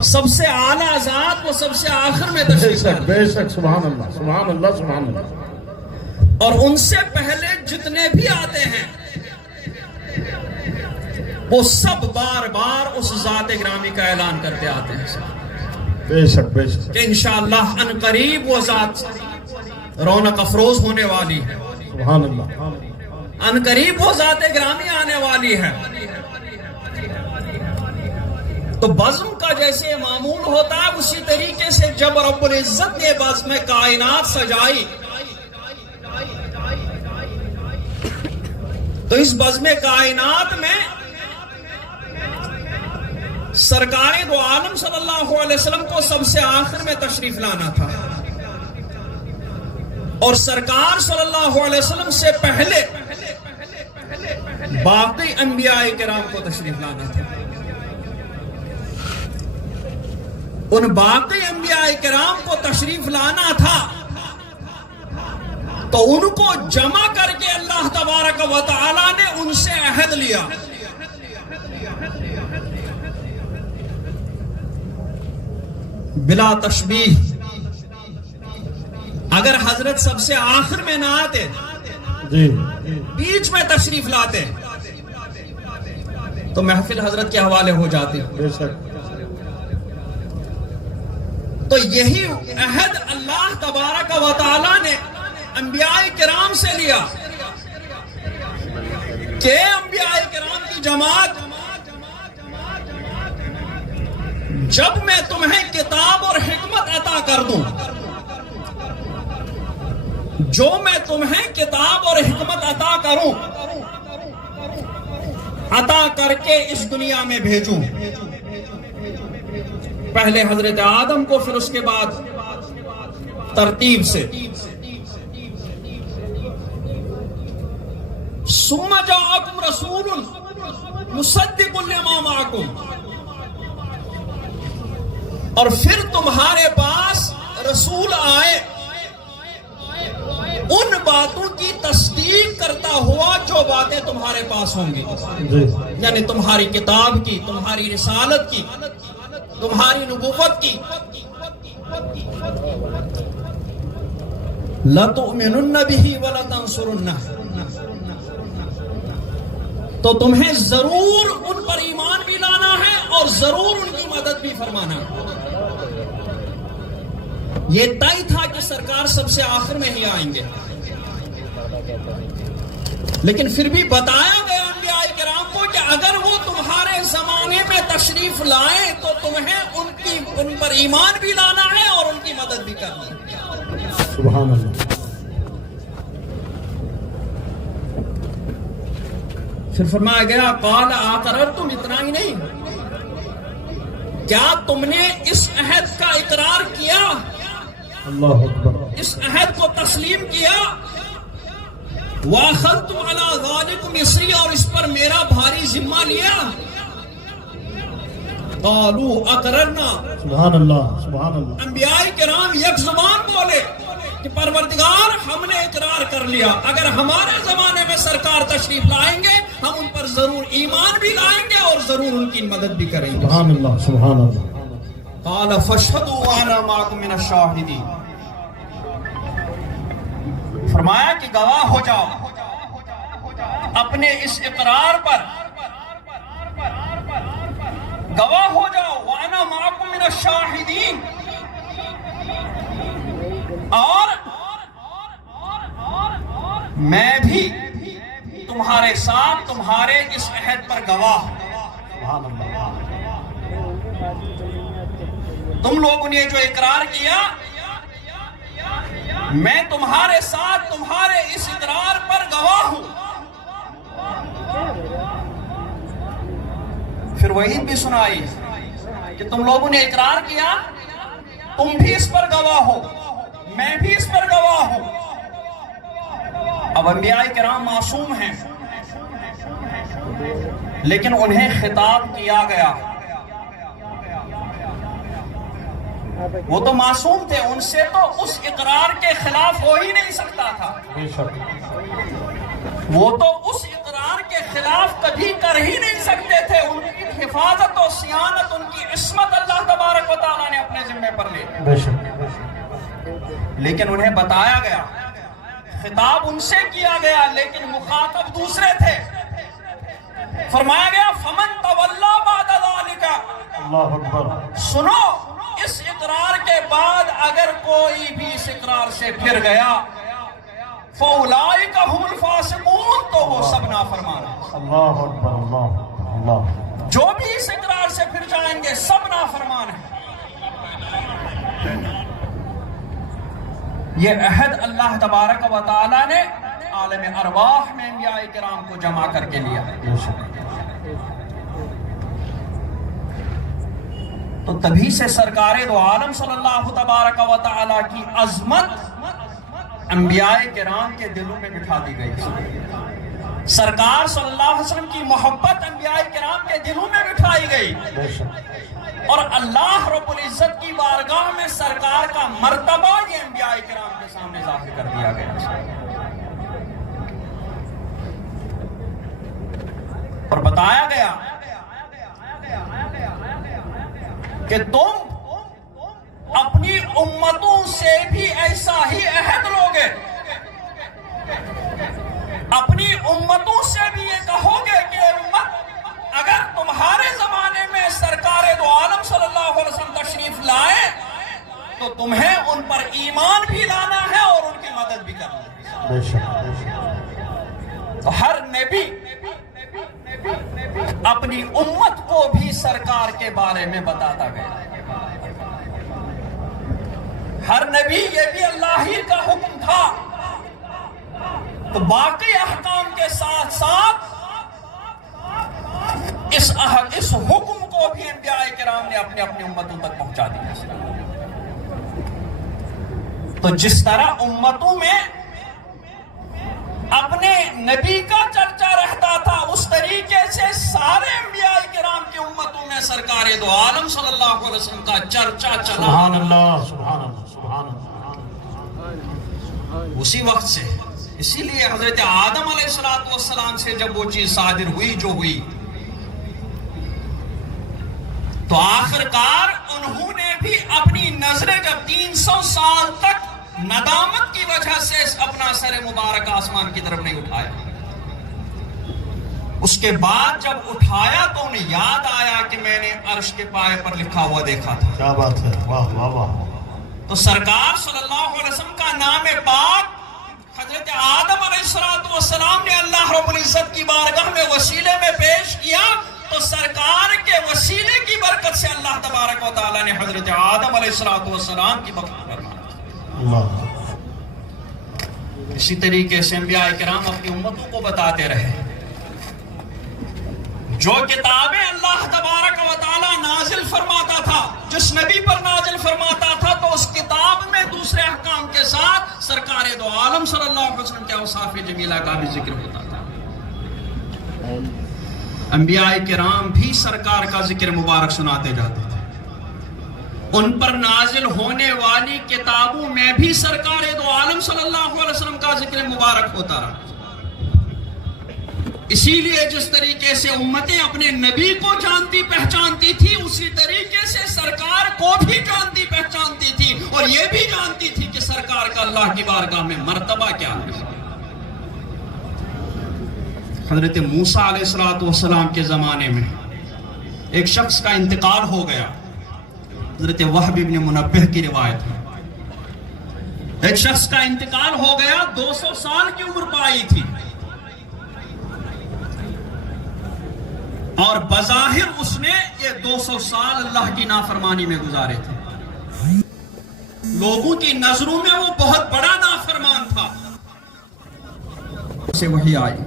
سب سے اعلیٰ ذات وہ سب سے آخر میں تشریف لاتے ہیں۔ بے شک سبحان اللہ سبحان اللہ سبحان اللہ۔ اور ان سے پہلے جتنے بھی آتے ہیں وہ سب بار بار اس ذات گرامی کا اعلان کرتے آتے ہیں بے شک بے شک کہ انشاءاللہ ان قریب وہ ذات رونق افروز ہونے والی ہے، سبحان اللہ۔ ان قریب وہ ذات گرامی آنے والی ہے۔ تو بزم کا جیسے معمول ہوتا ہے اسی طریقے سے جب رب العزت نے بزم کائنات سجائی تو اس بزم کائنات میں سرکار دو عالم صلی اللہ علیہ وسلم کو سب سے آخر میں تشریف لانا تھا، اور سرکار صلی اللہ علیہ وسلم سے پہلے باقی انبیاء کرام کو تشریف لانا تھا۔ ان باقی انبیاء کرام کو تشریف لانا تھا تو ان کو جمع کر کے اللہ تبارک و تعالی نے ان سے عہد لیا بلا تشبیہ۔ اگر حضرت سب سے آخر میں نہ آتے، جی بیچ میں تشریف لاتے تو محفل حضرت کے حوالے ہو جاتی۔ بے شک تو یہی عہد اللہ تبارک و تعالی نے انبیاء کرام سے لیا کہ انبیاء کرام کی جماعت، جب میں تمہیں کتاب اور حکمت عطا کر دوں، جو میں تمہیں کتاب اور حکمت عطا کروں، عطا کر کے اس دنیا میں بھیجوں، پہلے حضرت آدم کو، پھر اس کے بعد ترتیب سے ثم جاءکم رسول مصدق لما معکم، اور پھر تمہارے پاس رسول آئے ان باتوں کی تصدیق کرتا ہوا جو باتیں تمہارے پاس ہوں گی، جی یعنی تمہاری کتاب کی، تمہاری رسالت کی، تمہاری نبوت کی۔ لَتُؤْمِنُنَّ بِهِ وَلَتَنْصُرُنَّهُ، تو تمہیں ضرور ان پر ایمان بھی لانا ہے اور ضرور ان کی مدد بھی فرمانا ہے۔ یہ طے تھا کہ سرکار سب سے آخر میں ہی آئیں گے، لیکن پھر بھی بتایا گیا انبیاء کرام کو کہ اگر وہ تمہارے زمانے میں تشریف لائیں تو تمہیں ان پر ایمان بھی لانا ہے اور ان کی مدد بھی کرنی ہے۔ سبحان اللہ۔ پھر فرمایا گیا قال اقررتم، اتنا ہی نہیں، کیا تم نے اس عہد کا اقرار کیا، اللہ اکبر، اس عہد کو تسلیم کیا؟ وَأَخَذْتُمْ عَلَىٰ ذَلِكُمْ إِصْرِي، اور اس پر میرا بھاری ذمہ لیا؟ قَالُوا أَقْرَرْنَا، سبحان اللہ سبحان اللہ۔ انبیاء کرام یک زبان بولے کہ پروردگار ہم نے اقرار کر لیا، اگر ہمارے زمانے میں سرکار تشریف لائیں گے ہم ان پر ضرور ایمان بھی لائیں گے اور ضرور ان کی مدد بھی کریں گے۔ سبحان اللہ سبحان اللہ۔ قال فاشهدوا وأنا معكم من الشاهدين، فرمایا کہ گواہ ہو جاؤ اپنے اس اقرار پر، گواہ ہو جاؤ وأنا معكم من الشاهدين، اور میں بھی تمہارے ساتھ تمہارے اس عہد پر گواہ ہوں۔ سبحان اللہ۔ تم لوگوں نے جو اقرار کیا میں تمہارے ساتھ تمہارے اس اقرار پر گواہ ہوں۔ پھر وحید بھی سنائی کہ تم لوگوں نے اقرار کیا، تم بھی اس پر گواہ ہو، میں بھی اس پر گواہ ہوں۔ اب انبیاء کرام معصوم ہیں لیکن انہیں خطاب کیا گیا، وہ تو معصوم تھے، ان سے تو اس اقرار کے خلاف ہو ہی نہیں سکتا تھا، بے شک وہ تو اس اقرار کے خلاف کبھی کر ہی نہیں سکتے تھے، ان کی حفاظت و سیانت، ان کی عصمت اللہ تبارک و تعالیٰ نے اپنے ذمہ پر لی، بے شک لیکن انہیں بتایا گیا، خطاب ان سے کیا گیا لیکن مخاطب دوسرے تھے۔ فرمایا گیا فمن تولا بعد ذالک، اللہ اکبر، سنو اس اقرار کے بعد اگر کوئی بھی اس اقرار سے پھر گیا فَأُولَئِكَ هُمُ الْفَاسِقُونَ، تو وہ سب نافرمان ہیں۔ اللہ اکبر، اللہ اللہ، جو بھی اس اقرار سے پھر جائیں گے سب نافرمان ہیں۔ یہ عہد اللہ تبارک و تعالیٰ نے عالم ارواح میں انبیاء کرام کو جمع کر کے لیا ہے۔ بے شک تو تبھی سے سرکار دو عالم صلی اللہ تبارک و تعالیٰ کی عظمت انبیاء کرام کے دلوں میں بٹھا دی گئی، سرکار صلی اللہ علیہ وسلم کی محبت انبیاء کرام کے دلوں میں بٹھائی گئی، بے شک، اور اللہ رب العزت کی بارگاہ میں سرکار کا مرتبہ یہ انبیاء کرام کے سامنے ظاہر کر دیا گیا، اور بتایا گیا کہ تم اپنی امتوں سے بھی ایسا ہی عہد لوگے، اپنی امتوں سے بھی یہ کہو گے کہ امت اگر تمہارے زمانے میں سرکار دو عالم صلی اللہ علیہ وسلم تشریف لائے تو تمہیں ان پر ایمان بھی لانا ہے اور ان کی مدد بھی کرنا ہے۔ بے شک، بے شک، تو ہر نبی اپنی امت کو بھی سرکار کے بارے میں بتاتا گیا، ہر نبی یہ بھی اللہ ہی کا حکم تھا، تو باقی احکام کے ساتھ ساتھ اس حکم کو بھی انبیاء کرام نے اپنی امتوں تک پہنچا دیا۔ تو جس طرح امتوں میں اپنے نبی کا چرچا رہتا تھا اس طریقے سے سارے انبیاء کرام کی امتوں میں سرکار دو عالم صلی اللہ علیہ وسلم کا چرچا چلا۔ سبحان اللہ، سبحان اللہ، سبحان اللہ۔ اسی وقت سے، اسی لیے حضرت آدم علیہ السلام سے جب وہ چیز صادر ہوئی جو ہوئی تو آخرکار انہوں نے بھی اپنی نظریں جب 300 سال تک ندامت کی وجہ سے اپنا سر مبارک آسمان کی طرف نہیں اٹھایا، اس کے بعد جب اٹھایا تو انہیں یاد آیا کہ میں نے عرش کے پائے پر لکھا ہوا دیکھا تھا۔ کیا بات ہے، واہ واہ واہ۔ تو سرکار صلی اللہ علیہ وسلم کا نام پاک حضرت آدم علیہ السلام نے اللہ رب العزت کی بارگاہ میں وسیلے میں پیش کیا، تو سرکار کے وسیلے کی برکت سے اللہ تبارک و تعالیٰ نے حضرت آدم علیہ السلام کی مغفرت فرمائی۔ اللہ، اسی طریقے سے انبیاء کرام اپنی امتوں کو بتاتے رہے، جو کتابیں اللہ تبارک و تعالیٰ نازل فرماتا تھا، جس نبی پر نازل فرماتا تھا، تو اس کتاب میں دوسرے احکام کے ساتھ سرکار دو عالم صلی اللہ علیہ وسلم کے اوصاف جمیلہ کا بھی ذکر ہوتا تھا۔ انبیاء کرام بھی سرکار کا ذکر مبارک سناتے جاتے تھے، ان پر نازل ہونے والی کتابوں میں بھی سرکار دو عالم صلی اللہ علیہ وسلم کا ذکر مبارک ہوتا رہا۔ اسی لیے جس طریقے سے امتیں اپنے نبی کو جانتی پہچانتی تھی، اسی طریقے سے سرکار کو بھی جانتی پہچانتی تھی، اور یہ بھی جانتی تھی کہ سرکار کا اللہ کی بارگاہ میں مرتبہ کیا ہے۔ حضرت موسیٰ علیہ السلام کے زمانے میں ایک شخص کا انتقال ہو گیا، حضرت وہب بن منبہ کی روایت ہے، ایک شخص کا انتقال ہو گیا، 200 سال کی عمر پائی تھی، اور بظاہر اس نے یہ 200 سال اللہ کی نافرمانی میں گزارے تھے، لوگوں کی نظروں میں وہ بہت بڑا نافرمان تھا۔ اسے وحی آئی